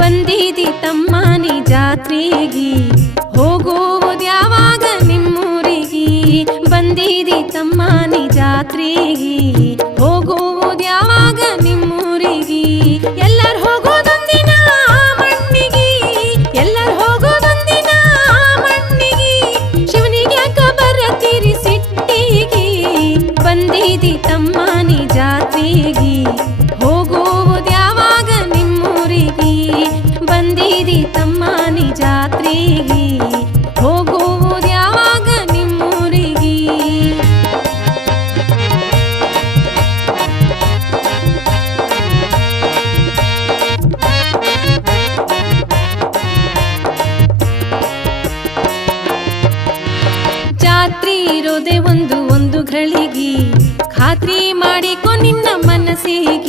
ಬಂದಿದಿ ತಮ್ಮನಿ ಜಾತ್ರೆಗಿ ಹೋಗುವುದ್ಯಾವಾಗ ನಿಮ್ಮೂರಿಗಿ ಬಂದಿದಿ ತಮ್ಮನಿ ಜಾತ್ರೆಗಿ ಹೋಗುವುದ್ಯಾವಾಗ ನಿಮ್ಮೂರಿಗಿ ಎಲ್ಲರೂ ಹೋಗೋದೊಂದಿನ ಮಣ್ಣಿಗಿ ಎಲ್ಲರೂ ಹೋಗೋದೊಂದಿನ ಮಣ್ಣಿಗಿ ಶಿವನಿಗೆ ಯಾಕ ಬರತೀರಿ ಸಿಟ್ಟಿಗಿ ಬಂದಿದಿ ತಮ್ಮನಿ ಜಾತ್ರೆಗಿ ಹೋಗುವುದ್ಯಾವಾಗ ನಿಮ್ಮೂರಿಗಿ ಬಂದಿದಿ ತಮ್ಮನಿ ಜಾತ್ರೆಗಿ ಹೋಗುವುದ್ಯಾವಾಗ ನಿಮ್ಮೂರಿಗಿ ಜಾತ್ರೆ ಇರೋದೆ ಒಂದು ಘಳಿಗಿ ಖಾತ್ರಿ ಮಾಡಿಕೊ ನಿನ್ನ ಮನಸ್ಸಿಗೆ